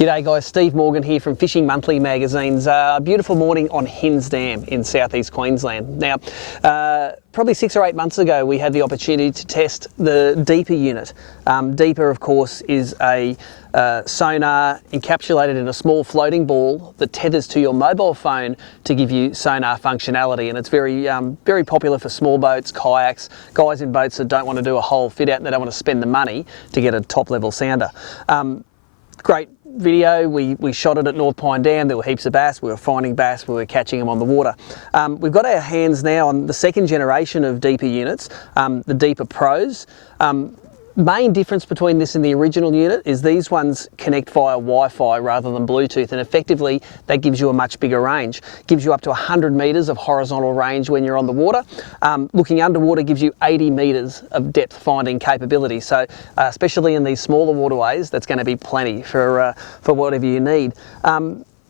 G'day guys, Steve Morgan here from Fishing Monthly Magazine's beautiful morning on Hinze Dam in southeast Queensland. Now, probably 6 or 8 months ago we had the opportunity to test the Deeper unit. Deeper, of course, is a sonar encapsulated in a small floating ball that tethers to your mobile phone to give you sonar functionality, and it's very popular for small boats, kayaks, guys in boats that don't want to do a whole fit out and they don't want to spend the money to get a top level sounder. Great video. We shot it at North Pine Dam. There were heaps of bass. We were finding bass. We were catching them on the water. We've got our hands now on the second generation of Deeper units, the Deeper Pros. Main difference between this and the original unit is these ones connect via Wi-Fi rather than Bluetooth, and effectively that gives you a much bigger range. Gives you up to 100 metres of horizontal range when you're on the water. Looking underwater gives you 80 metres of depth finding capability. So especially in these smaller waterways, that's going to be plenty for whatever you need.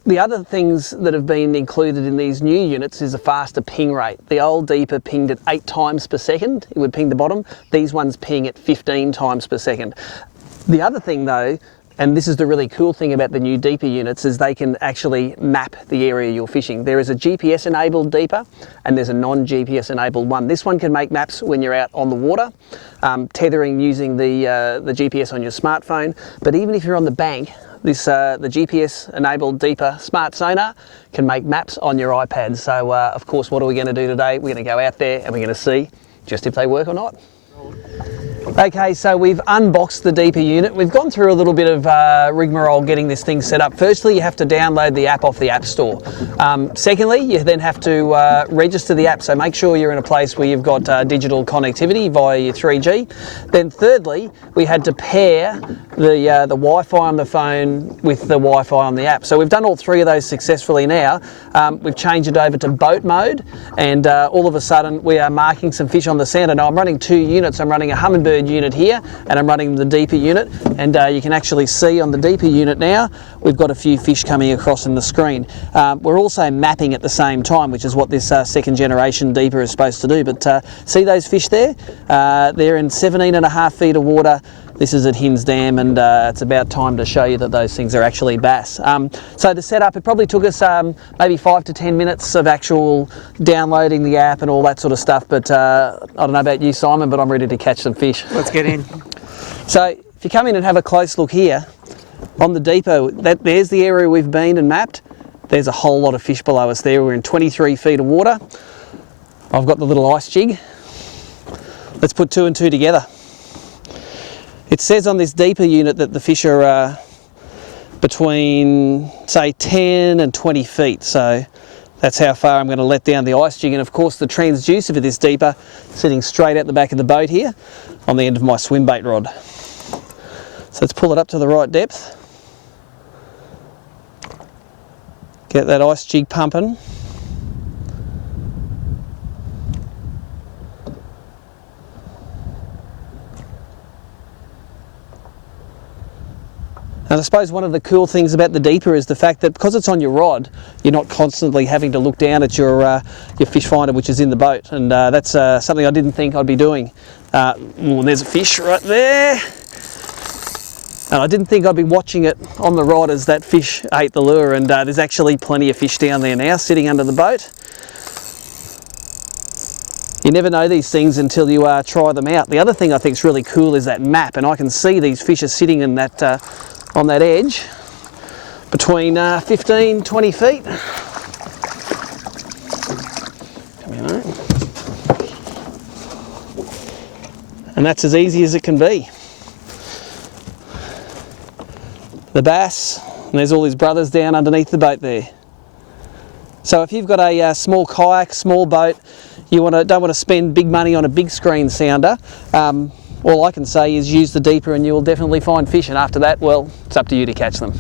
The other things that have been included in these new units is a faster ping rate. The old Deeper pinged at 8 times per second. It would ping the bottom. These ones ping at 15 times per second. The other thing though, and this is the really cool thing about the new Deeper units, is they can actually map the area you're fishing. There is a GPS enabled Deeper and there's a non-GPS enabled one. This one can make maps when you're out on the water, tethering using the GPS on your smartphone. But even if you're on the bank, the GPS enabled Deeper smart sonar can make maps on your iPad. So of course, what are we going to do today? We're going to go out there and we're going to see just if they work or not. Okay, so we've unboxed the Deeper unit. We've gone through a little bit of rigmarole getting this thing set up. Firstly, you have to download the app off the App Store. Secondly, you then have to register the app, so make sure you're in a place where you've got digital connectivity via your 3G. Then thirdly, we had to pair the Wi-Fi on the phone with the Wi-Fi on the app. So we've done all three of those successfully now. We've changed it over to boat mode, and all of a sudden we are marking some fish on the sounder. Now I'm running two units. I'm running a Humminbird unit here and I'm running the Deeper unit, and you can actually see on the Deeper unit now we've got a few fish coming across in the screen. We're also mapping at the same time, which is what this second generation Deeper is supposed to do. But see those fish there? They're in 17.5 feet of water. This is at Hinze Dam, and it's about time to show you that those things are actually bass. So the setup, it probably took us maybe 5 to 10 minutes of actual downloading the app and all that sort of stuff, but I don't know about you, Simon, but I'm ready to catch some fish. Let's get in. So if you come in and have a close look here, on the Deeper, there's the area we've been and mapped. There's a whole lot of fish below us there. We're in 23 feet of water. I've got the little ice jig. Let's put two and two together. It says on this Deeper unit that the fish are between, say, 10 and 20 feet. So that's how far I'm going to let down the ice jig. And of course the transducer for this Deeper sitting straight out the back of the boat here on the end of my swim bait rod. So let's pull it up to the right depth. Get that ice jig pumping. And I suppose one of the cool things about the Deeper is the fact that because it's on your rod, you're not constantly having to look down at your fish finder, which is in the boat. And that's something I didn't think I'd be doing. There's a fish right there. And I didn't think I'd be watching it on the rod as that fish ate the lure. And there's actually plenty of fish down there now sitting under the boat. You never know these things until you try them out. The other thing I think is really cool is that map. And I can see these fish are sitting in that on that edge between 15, 20 feet. Come here, mate. And that's as easy as it can be. The bass, and there's all his brothers down underneath the boat there. So if you've got a small kayak, small boat, you don't want to spend big money on a big screen sounder, all I can say is use the Deeper and you will definitely find fish, and after that, well, it's up to you to catch them.